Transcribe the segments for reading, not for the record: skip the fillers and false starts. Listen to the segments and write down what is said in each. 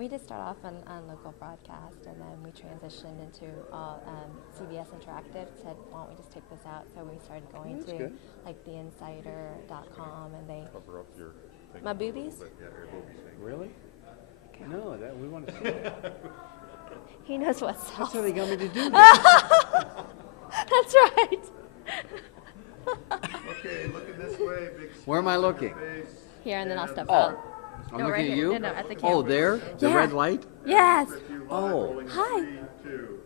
we did start off on local broadcast, and then we transitioned into CBS Interactive. Said, why don't we just take this out? So we started going to good. like theinsider.com, and they Cover up your thing my a little boobies. bit. Yeah, your boobies. Really? No, that we want to see that. He knows what That's sells. how they got me to do that. That's right. Okay, looking this way. Big Where am I looking? face. Here, and then I'll step Oh, out. I'm No, looking right at here. you? No, at the camera. Oh, there? The Yeah. red light? Yes. Oh. Hi. 3, 2.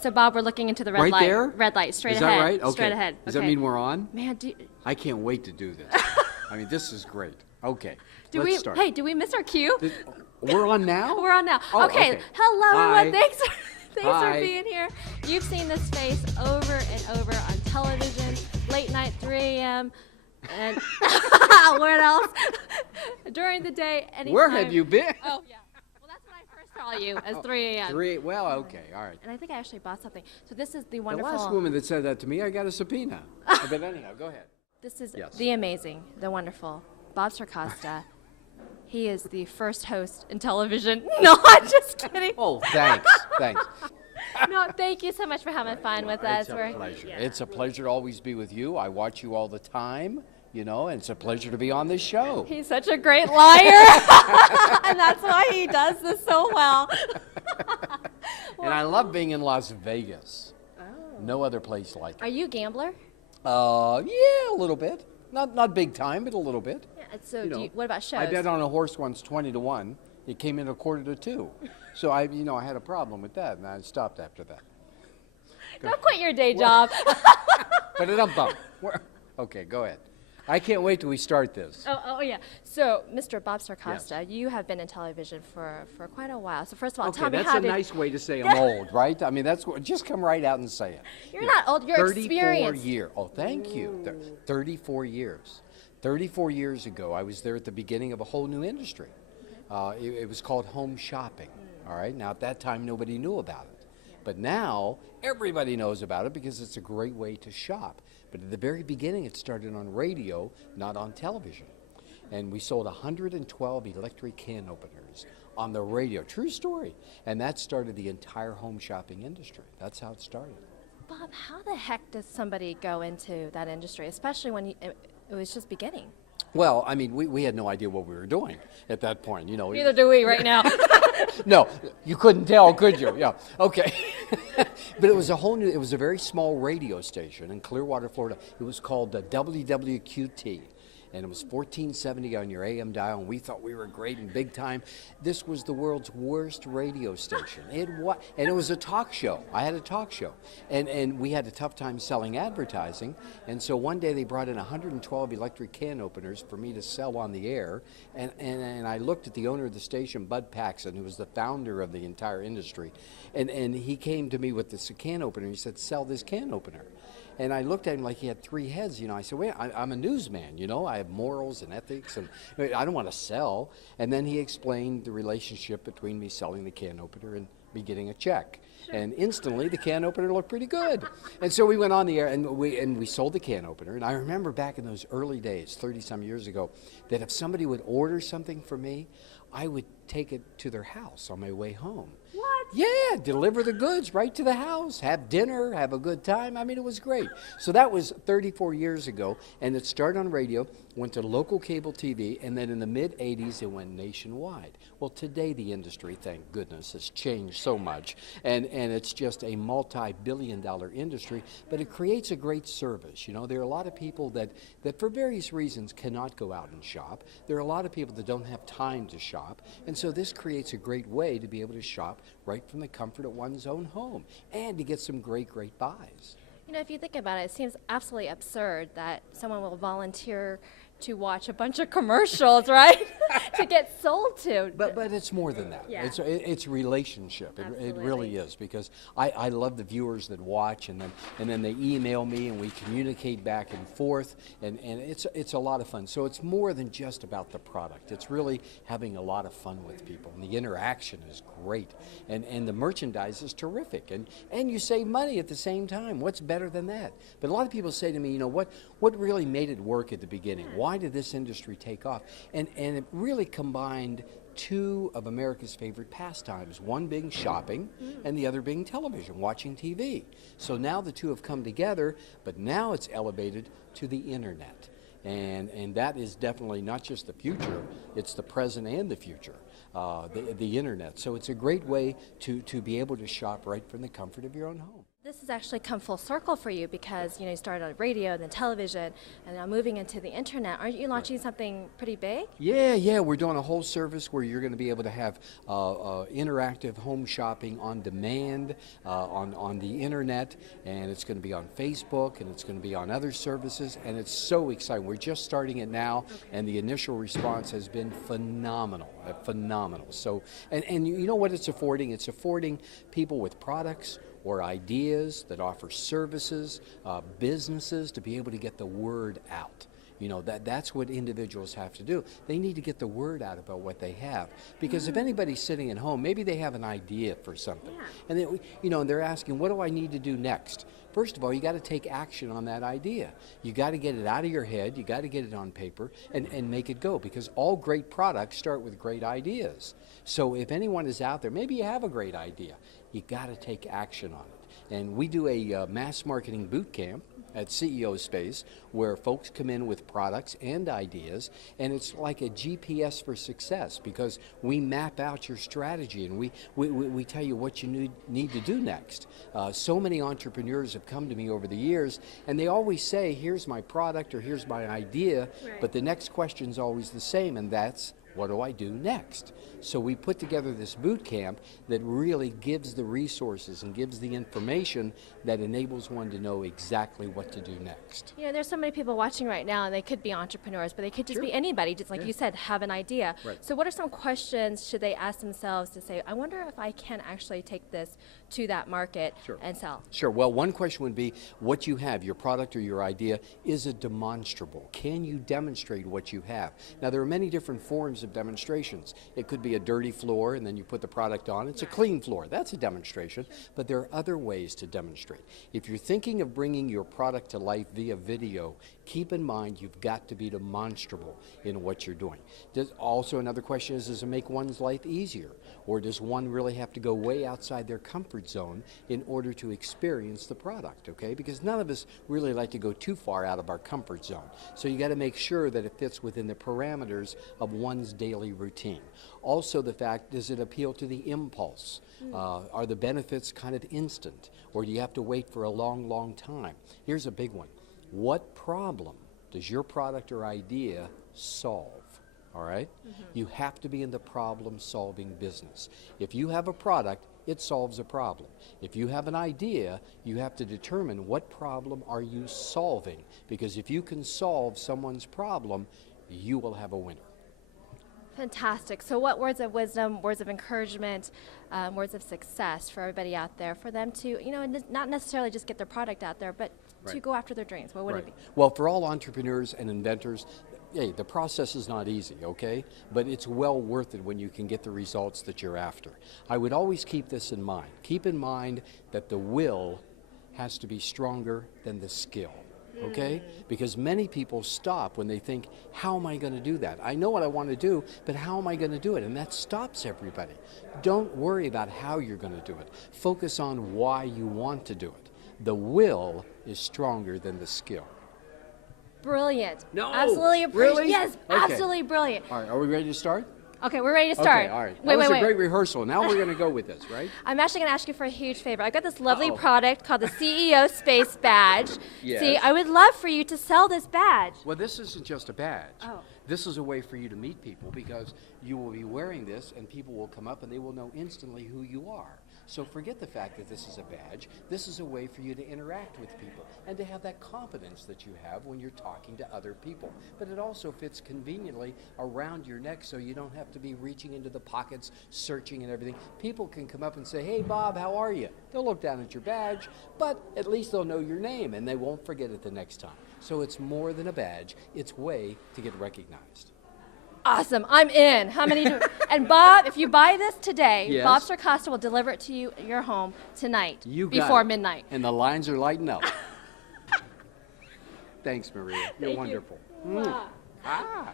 So Bob, we're looking into the red Right light. there? Red light, straight Is ahead. that right? Okay. Straight ahead. Does okay. that mean we're on? Man, I can't wait to do this. I mean, this is great. Okay. do let's we? start. Hey, did we miss our cue? We're on now? We're on now. Oh, okay. okay. Hello, Hi. everyone. Thanks for Hi. being here. You've seen this face over and over on television, late night, 3 a.m. And what else? During the day, anytime. Where have you been? Oh, yeah. Well, that's when I first saw you, as 3 a.m. Well, okay, all right. And I think I actually bought something. So this is the The wonderful. last woman that said that to me, I got a subpoena. But anyhow, go ahead. This is Yes. the amazing, the wonderful Bob Circosta. He is the first host in television. No, I'm just kidding. Oh, thanks. Thanks. No, thank you so much for having fun with us. It's a pleasure. It's a pleasure to always be with you. I watch you all the time, you know, and it's a pleasure to be on this show. He's such a great liar, and that's why he does this so well. And I love being in Las Vegas. Oh. No other place like Are it. you a gambler? Yeah, a little bit. Not big time, but a little bit. Yeah. So You know, what about shows? I bet on a horse once 20 to 1. It came in a quarter to 2. So I had a problem with that, and I stopped after that. Don't quit your day job. But it bump. Okay, go ahead. I can't wait till we start this. Oh yeah. So, Mr. Bob Circosta, you have been in television for quite a while. So first of all, Okay, tell me that's how a did nice way to say I'm old, right? I mean, just come right out and say it. You're not old. You're 34 experienced. years. Oh, thank you. 34 years. 34 years ago, I was there at the beginning of a whole new industry. It was called home shopping. All right. Now, at that time, nobody knew about it. But now, everybody knows about it because it's a great way to shop. But at the very beginning, it started on radio, not on television. And we sold 112 electric can openers on the radio. True story. And that started the entire home shopping industry. That's how it started. Bob, how the heck does somebody go into that industry, especially when it was just beginning? Well, I mean, we had no idea what we were doing at that point, you know. Neither do we right now. No, you couldn't tell, could you? Yeah, okay. But it was it was a very small radio station in Clearwater, Florida. It was called WWQT. And it was 1470 on your AM dial, and we thought we were great and big time. This was the world's worst radio station. And it was a talk show. I had a talk show. And we had a tough time selling advertising. And so one day they brought in 112 electric can openers for me to sell on the air. And I looked at the owner of the station, Bud Paxson, who was the founder of the entire industry. And he came to me with this can opener. He said, sell this can opener. And I looked at him like he had 3 heads, you know. I said, wait, I'm a newsman, you know. I have morals and ethics, and I don't want to sell. And then he explained the relationship between me selling the can opener and me getting a check. And instantly, the can opener looked pretty good. And so we went on the air, and we sold the can opener. And I remember back in those early days, 30-some years ago, that if somebody would order something from me, I would take it to their house on my way home. What? Yeah, deliver the goods right to the house, have dinner, have a good time. I mean, it was great. So that was 34 years ago, and it started on radio, went to local cable TV, and then in the mid-'80s, it went nationwide. Well, today the industry, thank goodness, has changed so much, and it's just a multi-billion-dollar industry, but it creates a great service. You know, there are a lot of people that for various reasons cannot go out and shop. There are a lot of people that don't have time to shop, and so this creates a great way to be able to shop right from the comfort of one's own home and to get some great buys. You know, if you think about it, it seems absolutely absurd that someone will volunteer to watch a bunch of commercials, right? To get sold to. But it's more than that. Yeah. It's relationship. It Absolutely. really is, because I love the viewers that watch, and then they email me and we communicate back and forth, and it's a lot of fun. So it's more than just about the product. It's really having a lot of fun with people, and the interaction is great, and the merchandise is terrific, and you save money at the same time. What's better than that? But a lot of people say to me, you know, what really made it work at the beginning? Why did this industry take off? And it really combined two of America's favorite pastimes, one being shopping and the other being television, watching TV. So now the two have come together, but now it's elevated to the internet. And that is definitely not just the future, it's the present and the future, the internet. So it's a great way to be able to shop right from the comfort of your own home. This has actually come full circle for you because, you know, you started on radio, then television, and now moving into the internet. Aren't you launching something pretty big? Yeah, we're doing a whole service where you're going to be able to have interactive home shopping on demand on the internet, and it's going to be on Facebook, and it's going to be on other services, and it's so exciting. We're just starting it now, and the initial response has been phenomenal. So, and you know what it's affording? It's affording people with products or ideas that offer services, businesses to be able to get the word out. You know, that's what individuals have to do. They need to get the word out about what they have. Because if anybody's sitting at home, maybe they have an idea for something. And they, you know, and they're asking, what do I need to do next? First of all, you got to take action on that idea. You got to get it out of your head, you got to get it on paper and make it go, because all great products start with great ideas. So if anyone is out there, maybe you have a great idea, you got to take action on it. And we do a mass marketing boot camp at CEO Space where folks come in with products and ideas, and it's like a GPS for success because we map out your strategy and we tell you what you need to do next. So many entrepreneurs have come to me over the years and they always say, here's my product or here's my idea, but the next question is always the same, and that's, what do I do next? So we put together this boot camp that really gives the resources and gives the information that enables one to know exactly what to do next. You know, there's so many people watching right now, and they could be entrepreneurs, but they could just be anybody, just like you said, have an idea. So what are some questions should they ask themselves to say, I wonder if I can actually take this to that market and sell? Sure. Well, one question would be, what you have, your product or your idea, is it demonstrable? Can you demonstrate what you have? Now, there are many different forms of demonstrations. It could be a dirty floor and then you put the product on. It's a clean floor. That's a demonstration. But there are other ways to demonstrate. If you're thinking of bringing your product to life via video, keep in mind you've got to be demonstrable in what you're doing. Also, another question is, does it make one's life easier? Or does one really have to go way outside their comfort zone in order to experience the product, okay? Because none of us really like to go too far out of our comfort zone. So you got to make sure that it fits within the parameters of one's daily routine. Also the fact, does it appeal to the impulse? Are the benefits kind of instant? Or do you have to wait for a long, long time? Here's a big one. What problem does your product or idea solve? All right? You have to be in the problem-solving business. If you have a product, it solves a problem. If you have an idea, you have to determine what problem are you solving, because if you can solve someone's problem, you will have a winner. Fantastic. So what words of wisdom, words of encouragement, words of success for everybody out there, for them to, you know, not necessarily just get their product out there, but to go after their dreams? What would it be? Well, for all entrepreneurs and inventors, hey, the process is not easy, okay? But it's well worth it when you can get the results that you're after. I would always keep this in mind. Keep in mind that the will has to be stronger than the skill, okay? Because many people stop when they think, how am I going to do that? I know what I want to do, but how am I going to do it? And that stops everybody. Don't worry about how you're going to do it. Focus on why you want to do it. The will is stronger than the skill. Brilliant. No, absolutely really? Yes, Okay. Absolutely brilliant. All right, are we ready to start? Okay, we're ready to start. Okay, all right. Wait, that was wait. a great rehearsal. Now we're going to go with this, right? I'm actually going to ask you for a huge favor. I've got this lovely product called the CEO Space Badge. Yes. See, I would love for you to sell this badge. Well, this isn't just a badge. Oh. This is a way for you to meet people, because you will be wearing this and people will come up and they will know instantly who you are. So forget the fact that this is a badge. This is a way for you to interact with people and to have that confidence that you have when you're talking to other people. But it also fits conveniently around your neck, so you don't have to be reaching into the pockets, searching and everything. People can come up and say, hey, Bob, how are you? They'll look down at your badge, but at least they'll know your name and they won't forget it the next time. So it's more than a badge. It's a way to get recognized. Awesome, I'm in. How many do? And Bob, if you buy this today, Yes. Bob Circosta will deliver it to you at your home tonight You got before it. midnight. And the lines are lighting up. Thanks, Maria. You're Thank you. wonderful. Mwah. Ah.